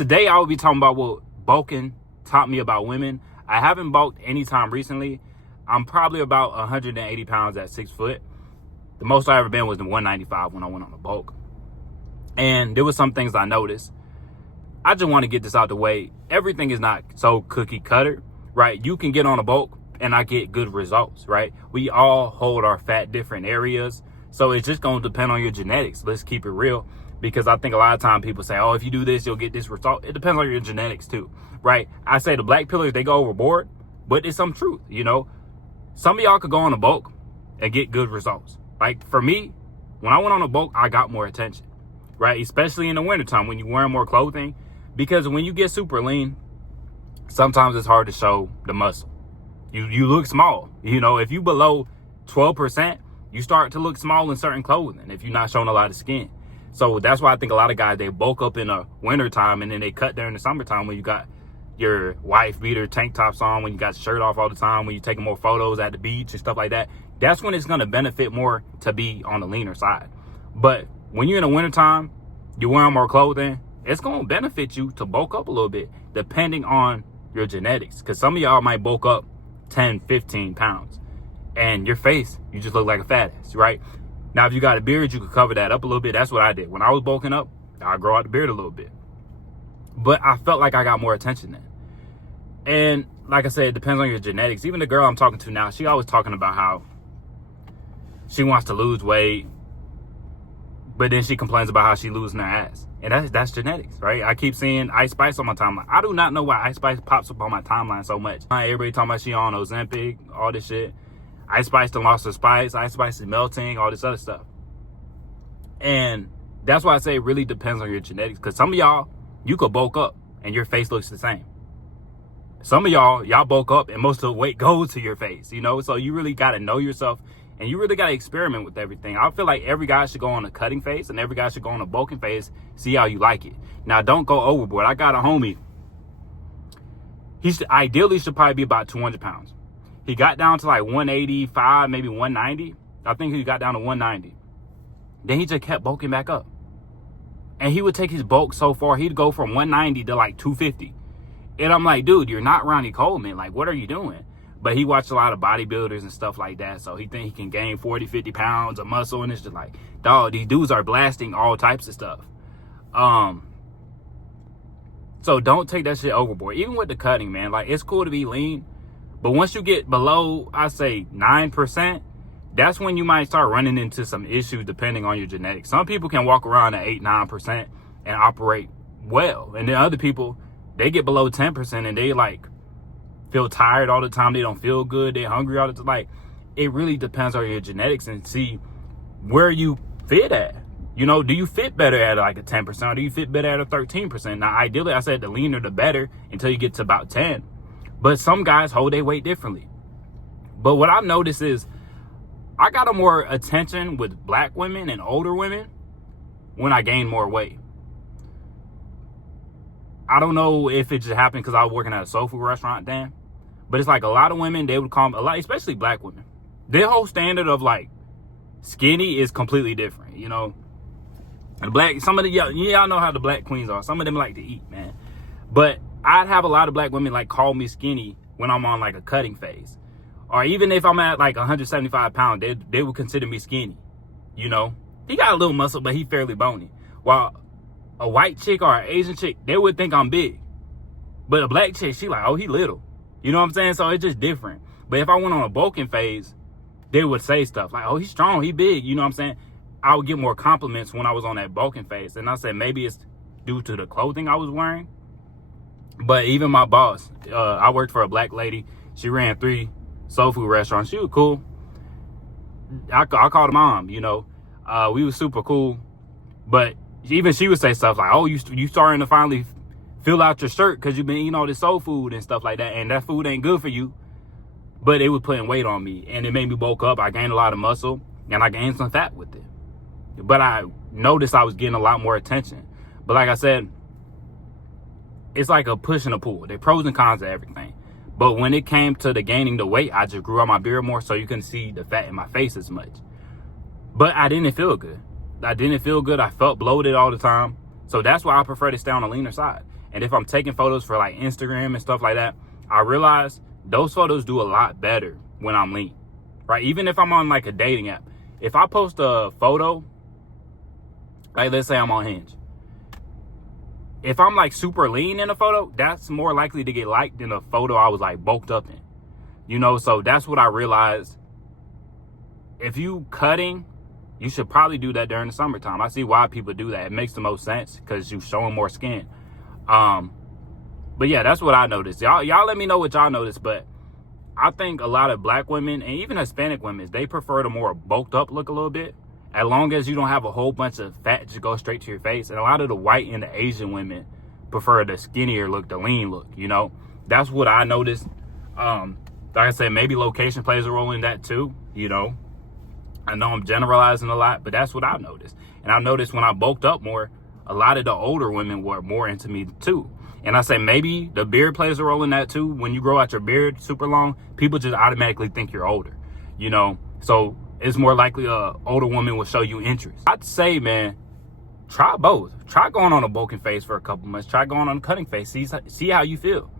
Today I will be talking about what bulking taught me about women. I haven't bulked anytime recently. I'm probably about 180 pounds at 6 foot. The most I ever been was the 195 when I went on a bulk. And there was some things I noticed. I just want to get this out the way. Everything is not so cookie cutter, right? You can get on a bulk and I get good results, right? We all hold our fat different areas. So it's just going to depend on your genetics. Let's keep it real. Because I think a lot of time people say, oh, if you do this, you'll get this result. It depends on your genetics too, right? I say the black pillars, they go overboard, but it's some truth, you know? Some of y'all could go on a bulk and get good results. Like for me, when I went on a bulk, I got more attention, right? Especially in the wintertime when you're wearing more clothing. Because when you get super lean, sometimes it's hard to show the muscle. You look small. You know, if you below 12%, you start to look small in certain clothing if you're not showing a lot of skin. So that's why I think a lot of guys, they bulk up in the wintertime and then they cut during the summertime when you got your wife beater tank tops on, when you got your shirt off all the time, when you're taking more photos at the beach and stuff like that. That's when it's going to benefit more to be on the leaner side. But when you're in the wintertime, you're wearing more clothing, it's going to benefit you to bulk up a little bit depending on your genetics. Because some of y'all might bulk up 10, 15 pounds and your face, you just look like a fat ass, right? Now, if you got a beard, you could cover that up a little bit. That's what I did. When I was bulking up, I grow out the beard a little bit. But I felt like I got more attention then. And like I said, it depends on your genetics. Even the girl I'm talking to now, she always talking about how she wants to lose weight, but then she complains about how she losing her ass. And that's genetics, right? I keep seeing Ice Spice on my timeline. I do not know why Ice Spice pops up on my timeline so much. Everybody talking about she on Ozempic, all this shit. Ice Spice done lost her spice. Ice Spice is melting, all this other stuff. And that's why I say it really depends on your genetics. Because some of y'all, you could bulk up and your face looks the same. Some of y'all bulk up and most of the weight goes to your face, you know? So you really got to know yourself and you really got to experiment with everything. I feel like every guy should go on a cutting phase and every guy should go on a bulking phase, see how you like it. Now, don't go overboard. I got a homie. He ideally should probably be about 200 pounds. He got down to like 185, maybe 190. I think he got down to 190. Then he just kept bulking back up. And he would take his bulk so far, he'd go from 190 to like 250. And I'm like, dude, you're not Ronnie Coleman. Like, what are you doing? But he watched a lot of bodybuilders and stuff like that. So he think he can gain 40, 50 pounds of muscle. And it's just like, dog, these dudes are blasting all types of stuff. So don't take that shit overboard. Even with the cutting, man, like it's cool to be lean. But once you get below, I say 9%, that's when you might start running into some issues depending on your genetics. Some people can walk around at 8, 9% and operate well. And then other people, they get below 10% and they like feel tired all the time. They don't feel good. They're hungry all the time. Like, it really depends on your genetics and see where you fit at. You know, do you fit better at like a 10% or do you fit better at a 13%? Now, ideally, I said the leaner, the better until you get to about 10. But some guys hold their weight differently. But what I've noticed is I got a more attention with black women and older women when I gain more weight. I don't know if it just happened because I was working at a soul food restaurant then. But it's like a lot of women, they would call me, a lot, especially black women. Their whole standard of like skinny is completely different, you know. Some of the, y'all know how the black queens are. Some of them like to eat, man. But I'd have a lot of black women like call me skinny when I'm on like a cutting phase. Or even if I'm at like 175 pounds, they would consider me skinny. You know, he got a little muscle, but he fairly bony. While a white chick or an Asian chick, they would think I'm big. But a black chick, she like, oh, he little. You know what I'm saying? So it's just different. But if I went on a bulking phase, they would say stuff like, oh, he's strong, he big. You know what I'm saying? I would get more compliments when I was on that bulking phase. And I said, maybe it's due to the clothing I was wearing. But even my boss, I worked for a black lady. She ran 3 soul food restaurants. She was cool. I called her mom, you know. We was super cool. But even she would say stuff like, oh, you starting to finally fill out your shirt because you've been eating all this soul food and stuff like that. And that food ain't good for you. But it was putting weight on me. And it made me bulk up. I gained a lot of muscle. And I gained some fat with it. But I noticed I was getting a lot more attention. But like I said, it's like a push and a pull. There are pros and cons to everything. But when it came to the gaining the weight, I just grew out my beard more so you couldn't see the fat in my face as much. But I didn't feel good. I felt bloated all the time. So that's why I prefer to stay on the leaner side. And if I'm taking photos for like Instagram and stuff like that, I realize those photos do a lot better when I'm lean, right? Even if I'm on like a dating app, if I post a photo, like let's say I'm on Hinge, if I'm like super lean in a photo, that's more likely to get liked than a photo I was like bulked up in, you know? So that's what I realized. If you cutting, you should probably do that during the summertime. I see why people do that. It makes the most sense because you're showing more skin. But yeah, that's what I noticed. Y'all let me know what y'all noticed. But I think a lot of black women and even Hispanic women, they prefer the more bulked up look a little bit, as long as you don't have a whole bunch of fat just go straight to your face. And a lot of the white and the Asian women prefer the skinnier look, the lean look, you know? That's what I noticed. Like I said, maybe location plays a role in that too, you know? I know I'm generalizing a lot, but that's what I noticed. And I noticed when I bulked up more, a lot of the older women were more into me too. And I say maybe the beard plays a role in that too. When you grow out your beard super long, people just automatically think you're older, you know? So it's more likely a older woman will show you interest. I'd say, man, try both. Try going on a bulking face for a couple months. Try going on a cutting face. See how you feel.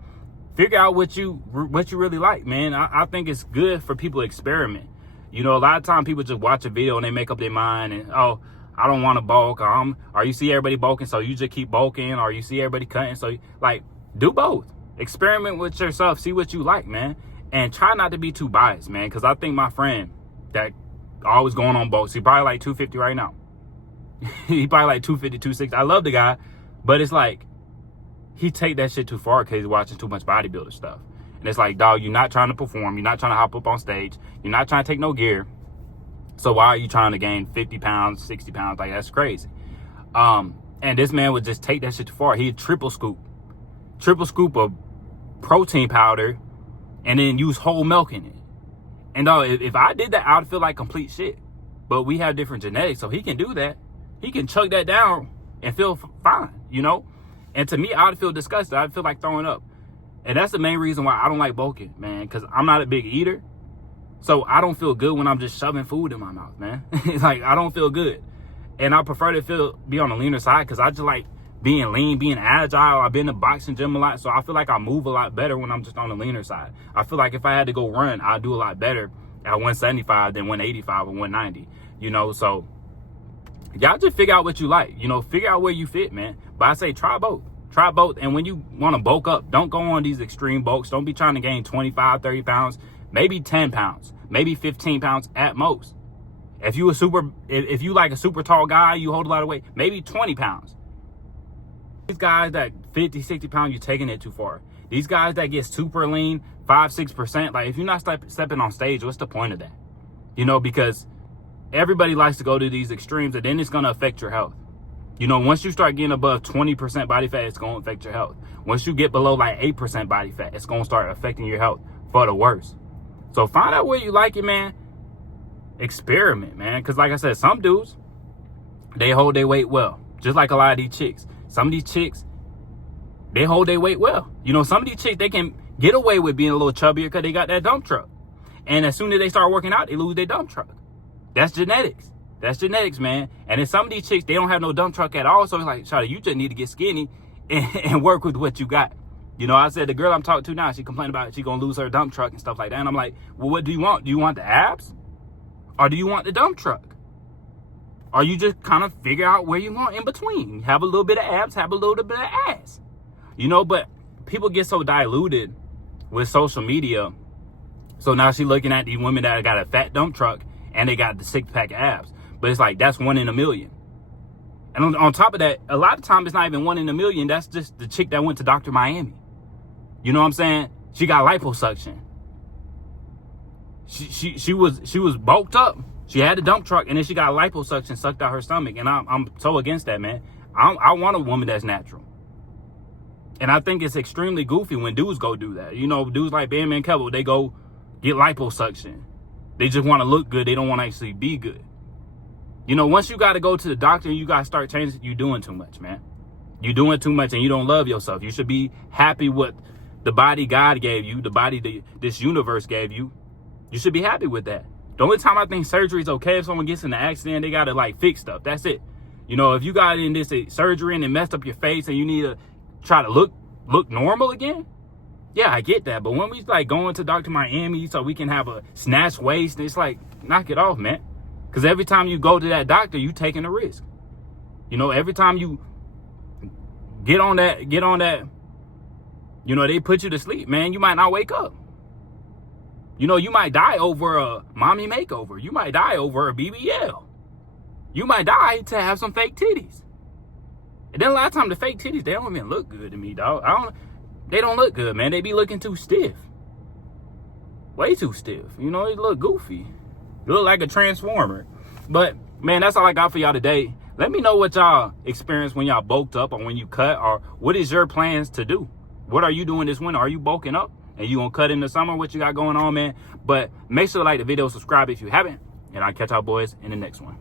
Figure out what you really like, man. I think it's good for people to experiment. You know, a lot of times people just watch a video and they make up their mind and, oh, I don't want to bulk. Or you see everybody bulking, so you just keep bulking. Or you see everybody cutting, so like do both. Experiment with yourself. See what you like, man. And try not to be too biased, man. Because I think my friend that always going on bulks, he probably like 250 right now. He probably like 250, 260. I love the guy, but it's like he take that shit too far because he's watching too much bodybuilder stuff. And it's like, dog, you're not trying to perform. You're not trying to hop up on stage. You're not trying to take no gear. So why are you trying to gain 50 pounds, 60 pounds? Like, that's crazy. And this man would just take that shit too far. He'd triple scoop of protein powder and then use whole milk in it. And if I did that, I'd feel like complete shit. But we have different genetics, so he can do that. He can chug that down and feel fine, you know? And to me, I'd feel disgusted. I'd feel like throwing up. And that's the main reason why I don't like bulking, man, because I'm not a big eater. So I don't feel good when I'm just shoving food in my mouth, man. Like, I don't feel good. And I prefer to be on the leaner side because I just like being lean, being agile. I've been in the boxing gym a lot, so I feel like I move a lot better when I'm just on the leaner side. I feel like if I had to go run, I'd do a lot better at 175 than 185 or 190, you know? So y'all just figure out what you like, you know, figure out where you fit, man. But I say try both. Try both. And when you want to bulk up, don't go on these extreme bulks. Don't be trying to gain 25, 30 pounds, maybe 10 pounds, maybe 15 pounds at most. If you like a super tall guy, you hold a lot of weight, maybe 20 pounds. These guys that 50, 60 pounds, you're taking it too far. These guys that get super lean, 5, 6%, like if you're not stepping on stage, what's the point of that? You know, because everybody likes to go to these extremes and then it's going to affect your health. You know, once you start getting above 20% body fat, it's going to affect your health. Once you get below like 8% body fat, it's going to start affecting your health for the worse. So find out where you like it, man. Experiment, man. Because like I said, some dudes, they hold their weight well. Just like a lot of these chicks. Some of these chicks, they hold their weight well. You know, some of these chicks, they can get away with being a little chubbier because they got that dump truck. And as soon as they start working out, they lose their dump truck. That's genetics. That's genetics, man. And then some of these chicks, they don't have no dump truck at all. So it's like, Shawty, you just need to get skinny and work with what you got. You know, I said the girl I'm talking to now, she complained about she gonna lose her dump truck and stuff like that. And I'm like, well, what do you want? Do you want the abs? Or do you want the dump truck? Or you just kind of figure out where you want in between. Have a little bit of abs, have a little bit of ass. You know, but people get so diluted with social media. So now she's looking at these women that got a fat dump truck and they got the 6-pack abs. But it's like, that's 1 in a million. And on top of that, a lot of times it's not even 1 in a million. That's just the chick that went to Dr. Miami. You know what I'm saying? She got liposuction. She was bulked up. She had a dump truck and then she got liposuction sucked out her stomach. And I'm so against that, man. I want a woman that's natural. And I think it's extremely goofy when dudes go do that. You know, dudes like Bam and Kevo, they go get liposuction. They just want to look good. They don't want to actually be good. You know, once you got to go to the doctor and you got to start changing, you're doing too much, man. You're doing too much and you don't love yourself. You should be happy with the body God gave you, the body this universe gave you. You should be happy with that. The only time I think surgery is okay if someone gets in an accident, they got to like fix stuff. That's it. You know, if you got in this surgery and it messed up your face and you need to try to look normal again, yeah, I get that. But when we like going to Dr. Miami so we can have a snatch waist, it's like, knock it off, man. Because every time you go to that doctor, you taking a risk. You know, every time you get on that, you know, they put you to sleep, man, you might not wake up. You know, you might die over a mommy makeover. You might die over a BBL. You might die to have some fake titties. And then a lot of times the fake titties, they don't even look good to me, dog. They don't look good, man. They be looking too stiff. Way too stiff. You know, they look goofy. You look like a transformer. But, man, that's all I got for y'all today. Let me know what y'all experienced when y'all bulked up or when you cut, or what is your plans to do? What are you doing this winter? Are you bulking up? And you gonna cut in the summer? What you got going on, man? But make sure to like the video, subscribe if you haven't, and I'll catch y'all boys in the next one.